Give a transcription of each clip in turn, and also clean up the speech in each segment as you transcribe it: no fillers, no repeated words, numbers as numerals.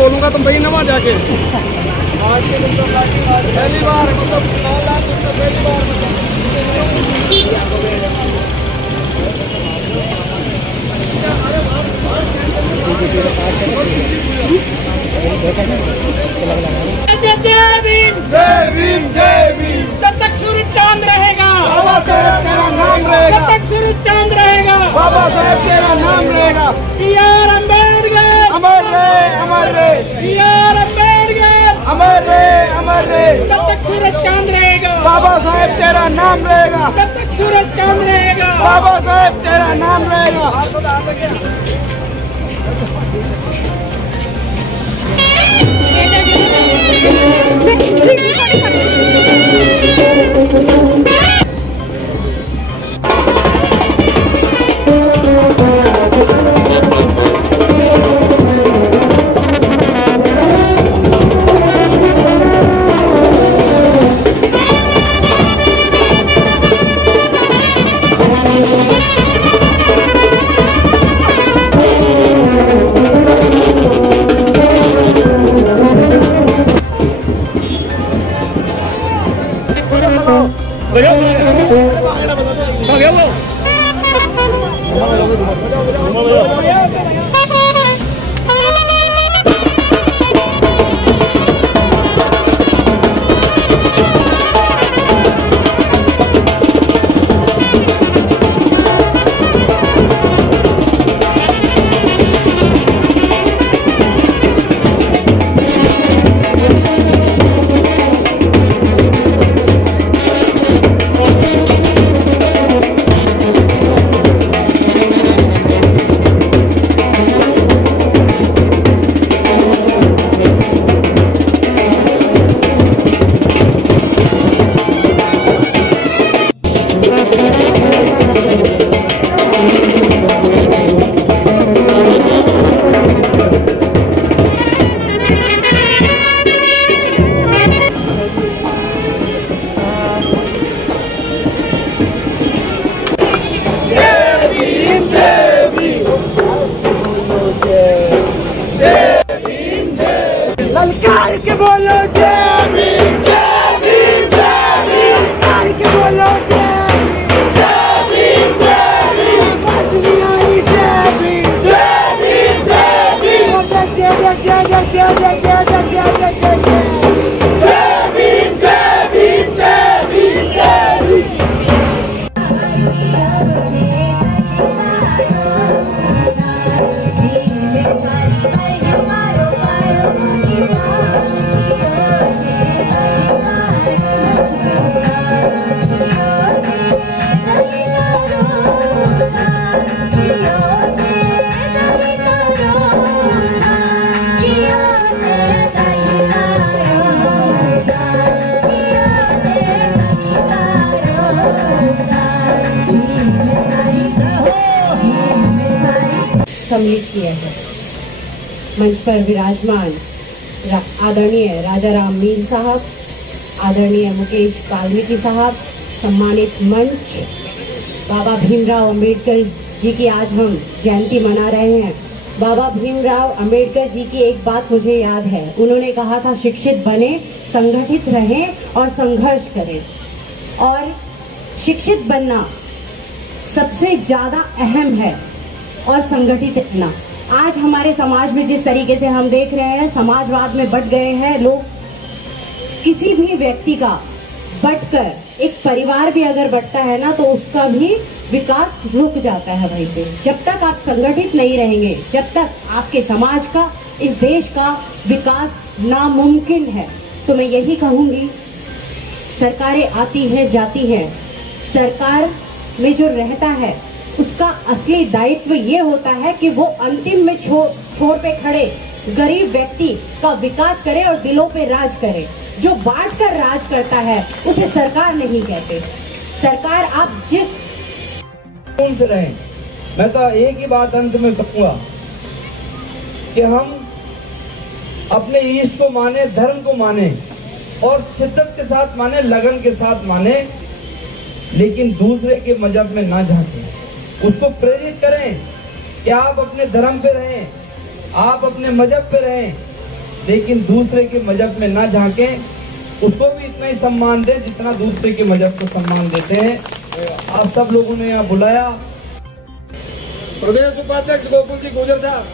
बोलूंगा तुम भाई नवा जाके पहली बार मतलब पहली बार जय भीम जय भीम जय भीम। जब तक सूरज चांद रहेगा बाबा साहेब तेरा नाम रहेगा, जब तक सूरज चांद रहेगा बाबा साहेब तेरा नाम रहेगा। B.R. अम्बेडकर अमर रहे अमर रहे, B.R. अम्बेडकर अमर रहे अमर रहे। जब तक सूरज चांद रहेगा बाबा साहेब तेरा नाम रहेगा, जब तक सूरज चांद रहेगा बाबा साहेब तेरा नाम रहेगा। ललकार के बोलो जय भीम जय भीम जय भीम, ललकार के बोलो जय भीम जय भीम जय भीम, जय भीम जय भीम जय भीम, जय जय जय जय जय जय जय जय जय जय जय जय भीम जय भीम जय भीम जय भीम। सम्मिलित किया है। मंच पर विराजमान आदरणीय राजा राम मीर साहब, आदरणीय मुकेश वाल्मीकि साहब, सम्मानित मंच, बाबा भीमराव अंबेडकर जी की आज हम जयंती मना रहे हैं। बाबा भीमराव अंबेडकर जी की एक बात मुझे याद है, उन्होंने कहा था शिक्षित बने, संगठित रहें और संघर्ष करें। और शिक्षित बनना सबसे ज्यादा अहम है और संगठित रहना। आज हमारे समाज में जिस तरीके से हम देख रहे हैं, समाजवाद में बट गए हैं लोग। किसी भी व्यक्ति का बटकर एक परिवार भी अगर बटता है ना, तो उसका भी विकास रुक जाता है वहीं पे। जब तक आप संगठित नहीं रहेंगे, जब तक आपके समाज का, इस देश का विकास नामुमकिन है। तो मैं यही कहूंगी, सरकारें आती हैं जाती हैं, सरकार में जो रहता है उसका असली दायित्व ये होता है कि वो अंतिम में छोर पे खड़े गरीब व्यक्ति का विकास करे और दिलों पे राज करे। जो बांट कर राज करता है उसे सरकार नहीं कहते। सरकार आप जिस से रहें। मैं तो एक ही बात अंत में कहूंगा कि हम अपने ईश को माने, धर्म को माने और शिद्दत के साथ माने, लगन के साथ माने, लेकिन दूसरे के मजहब में ना झांकें। उसको प्रेरित करें कि आप अपने धर्म पे रहें, आप अपने मजहब पे रहें, लेकिन दूसरे के मजहब में ना झांके, उसको भी इतना ही सम्मान दे जितना दूसरे के मजहब को सम्मान देते हैं। आप सब लोगों ने यहाँ बुलाया। प्रदेश उपाध्यक्ष गोकुल जी गुजर साहब।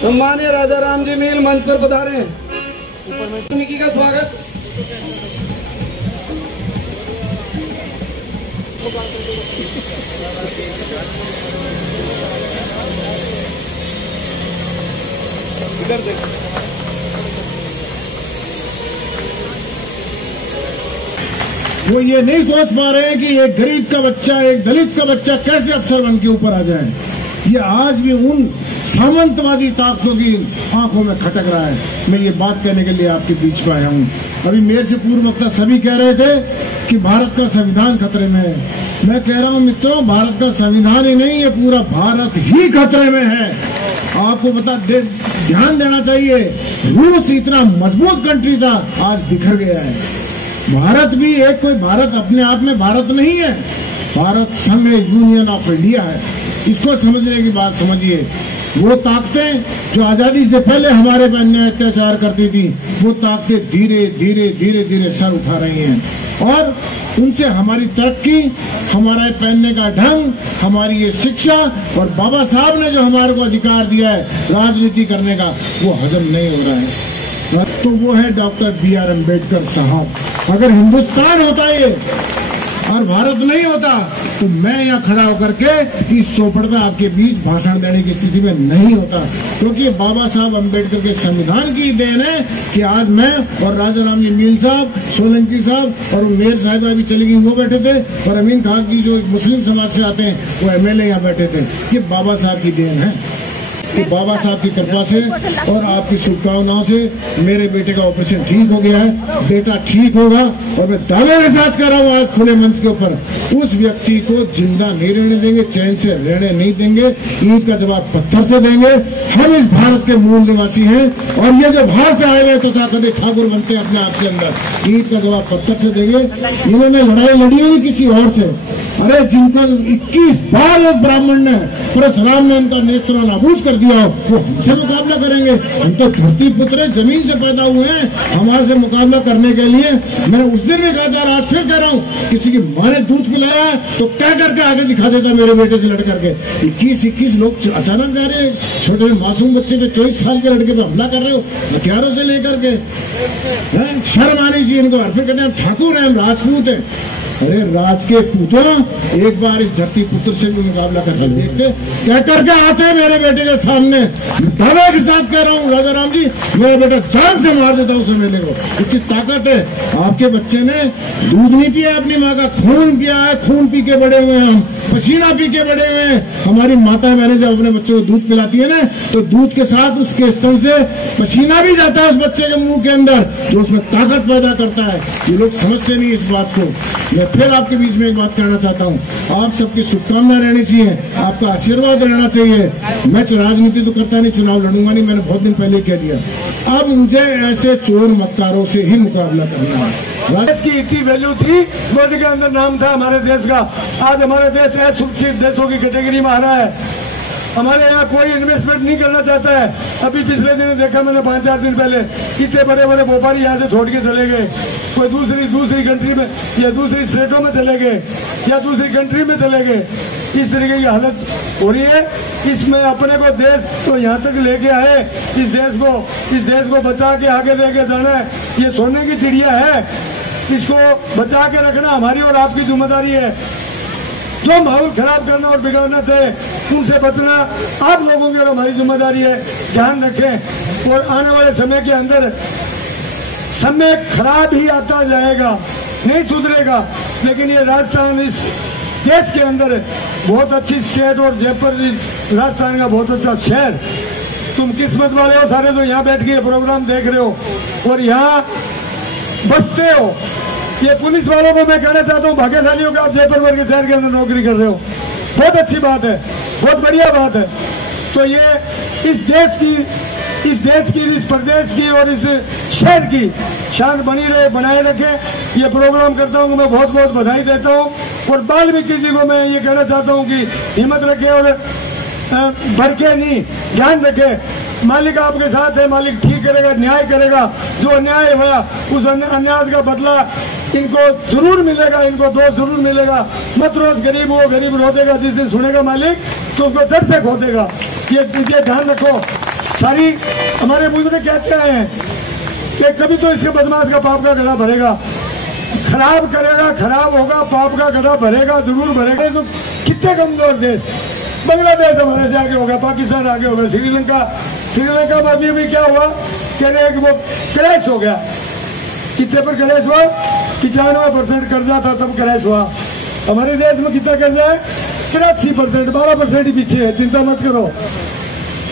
सम्मानीय राजा राम जी मील मंच पर पधारे। निकी का स्वागत। इधर देख। वो ये नहीं सोच पा रहे हैं कि एक गरीब का बच्चा, एक दलित का बच्चा कैसे अफसर बन के ऊपर आ जाए। ये आज भी उन सामंतवादी ताकतों की आंखों में खटक रहा है। मैं ये बात कहने के लिए आपके बीच में आया हूँ। अभी मेरे से पूर्व वक्ता सभी कह रहे थे कि भारत का संविधान खतरे में है। मैं कह रहा हूँ मित्रों, भारत का संविधान ही नहीं, ये पूरा भारत ही खतरे में है। आपको ध्यान देना चाहिए। रूस इतना मजबूत कंट्री था, आज बिखर गया है। भारत भी एक कोई भारत अपने आप में भारत नहीं है। भारत संघ यूनियन ऑफ इंडिया है। इसको समझने की बात समझिए। वो ताकतें जो आजादी से पहले हमारे पर अन्याय अत्याचार करती थी, वो ताकतें धीरे धीरे धीरे धीरे सर उठा रही हैं और उनसे हमारी तरक्की, हमारा पहनने का ढंग, हमारी ये शिक्षा और बाबा साहब ने जो हमारे को अधिकार दिया है राजनीति करने का, वो हजम नहीं हो रहा है। तो वो है डॉक्टर B.R. अम्बेडकर साहब। अगर हिंदुस्तान होता ये और भारत नहीं होता, तो मैं यहाँ खड़ा होकर के इस चौपड़ में आपके बीच भाषण देने की स्थिति में नहीं होता, क्योंकि बाबा साहब अम्बेडकर के संविधान की देन है कि आज मैं और राजा राम जी मील साहब, सोलंकी साहब और मेयर साहिबा भी चली गई, वो बैठे थे, और अमीन खान जी जो मुस्लिम समाज से आते हैं वो MLA यहाँ बैठे थे। ये बाबा साहब की देन है। तो बाबा साहब की कृपा से और आपकी शुभकामनाओं से मेरे बेटे का ऑपरेशन ठीक हो गया है। बेटा ठीक होगा और मैं दावे के साथ कह रहा हूँ आज खुले मंच के ऊपर, उस व्यक्ति को जिंदा नहीं रहने देंगे, चैन से रहने नहीं देंगे। ईंट का जवाब पत्थर से देंगे। हम इस भारत के मूल निवासी हैं और ये जो बाहर से आए हुए तथाकथित ठाकुर बनते हैं अपने आप के अंदर, ईंट का जवाब पत्थर से देंगे। इन्होंने लड़ाई लड़ी हुई किसी और से। अरे जिनको 21 बार ब्राह्मण ने, परशुराम ने उनका नेस्त्र नाबूद कर दिया, वो हमसे मुकाबला करेंगे? हम तो धरती पुत्र जमीन से पैदा हुए हैं। हमारे से मुकाबला करने के लिए मैंने उस दिन भी कहा था, आज फिर कह रहा हूँ, किसी की माँ ने दूध पिलाया है तो क्या करके आगे दिखा देता मेरे बेटे से लड़ करके। 21 लोग अचानक जा रहे हैं, छोटे मासूम बच्चे पे 24 साल के लड़के पे हमला कर रहे हो हथियारों से लेकर के। शर्म आनी चाहिए इनको। और फिर कहते हैं ठाकुर है, हम राजपूत है। अरे राज के पूतों, एक बार इस धरती पुत्र से भी मुकाबला करके देखते, क्या करके आते हैं मेरे बेटे के सामने। दावे के साथ कह रहा हूँ राजा राम जी, मेरा बेटा जान से मार देता उस मेले को, इतनी ताकत है। आपके बच्चे ने दूध नहीं पिया अपनी माँ का, खून पिया है। खून पी के बड़े हुए हैं हम, पसीना पी के बड़े हुए हैं। हमारी माता बहनें जब अपने बच्चों को दूध पिलाती है ना, तो दूध के साथ उसके स्तन से पसीना भी जाता है उस बच्चे के मुंह के अंदर, जो उसमें ताकत पैदा करता है। ये लोग समझते नहीं इस बात को। मैं फिर आपके बीच में एक बात कहना चाहता हूँ, आप सबकी शुभकामना रहनी चाहिए, आपका आशीर्वाद रहना चाहिए। मैं राजनीति तो करता नहीं, चुनाव लड़ूंगा नहीं, मैंने बहुत दिन पहले कह दिया। अब मुझे ऐसे चोर मक्कारों से ही मुकाबला करना है। देश की इतनी वैल्यू थी, मोदी के अंदर नाम था हमारे देश का। आज हमारे देश असुरक्षित देशों की कैटेगरी में आ रहा है। हमारे यहाँ कोई इन्वेस्टमेंट नहीं करना चाहता है। अभी पिछले दिन देखा मैंने 5-4 दिन पहले, इतने बड़े बड़े व्यापारी यहाँ से छोड़ के चले गए, कोई दूसरी कंट्री में या दूसरी स्टेटों में चले गए या दूसरी कंट्री में चले गए। इस तरीके की हालत हो रही है। इसमें अपने को देश तो यहाँ तक लेके आए, इस देश को बचा के आगे लेके जाना है। ये सोने की चिड़िया है, इसको बचा के रखना हमारी और आपकी जिम्मेदारी है। जो माहौल खराब करना और बिगाड़ना चाहे उनसे बचना आप लोगों की और हमारी जिम्मेदारी है। ध्यान रखें और आने वाले समय के अंदर समय खराब ही आता जाएगा, नहीं सुधरेगा। लेकिन ये राजस्थान इस देश के अंदर बहुत अच्छी स्टेट और जयपुर राजस्थान का बहुत अच्छा शहर। तुम किस्मत वाले हो सारे, तो यहाँ बैठ के प्रोग्राम देख रहे हो और यहाँ बसते हो। ये पुलिस वालों को मैं कहना चाहता हूँ, भाग्यशाली हो कि आप जयपुर वर्ग शहर के अंदर नौकरी कर रहे हो। बहुत अच्छी बात है, बहुत बढ़िया बात है। तो ये इस देश की इस देश की, इस प्रदेश की और इस शहर की शान बनी रहे, बनाए रखे। ये प्रोग्राम करता हूँ, मैं बहुत बहुत बधाई देता हूँ। और वाल्मीकि जी को मैं ये कहना चाहता हूँ कि हिम्मत रखे और भड़के नहीं, ध्यान रखे। मालिक आपके साथ है, मालिक ठीक करेगा, न्याय करेगा। जो अन्याय हुआ उस अन्याय का बदला इनको जरूर मिलेगा, इनको दोष जरूर मिलेगा। मत रोज गरीब हो, गरीब रो देगा, जिस दिन सुनेगा मालिक तो उसको जड़ से खो देगा। ये ध्यान रखो। सारी हमारे बुजुर्ग कहते आए हैं कि कभी तो इसके बदमाश का पाप का गड्ढा भरेगा, खराब करेगा, खराब होगा, पाप का गड्ढा भरेगा, जरूर भरेगा। तो कितने कमजोर देश, बांग्लादेश हमारे से आगे हो गया, पाकिस्तान आगे हो गया, श्रीलंका में अभी क्या हुआ, कह रहे कि वो क्रैश हो गया। कितने पर क्रैश हुआ? 95% कर्जा था तब क्रैश हुआ। हमारे देश में कितना कर्जा है? 83%, 12% ही पीछे है। चिंता मत करो,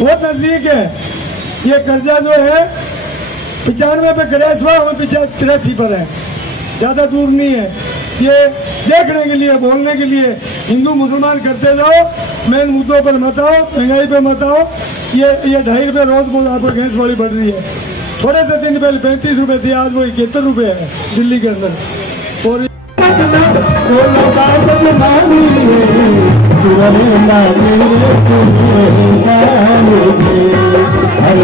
बहुत नजदीक है। ये कर्जा जो है 95 पे क्रैश हुआ, हमें पीछे 83 पर है, ज्यादा दूर नहीं है। ये देखने के लिए, बोलने के लिए हिंदू मुसलमान करते जाओ, मेन मुद्दों पर मत आओ, महंगाई पे मत आओ। ये 2.5 रुपये रोज आपको गैस वाली बढ़ रही है। थोड़े से दिन पहले 35 रुपए थी, आज वो 71 रुपए है दिल्ली के अंदर। और हर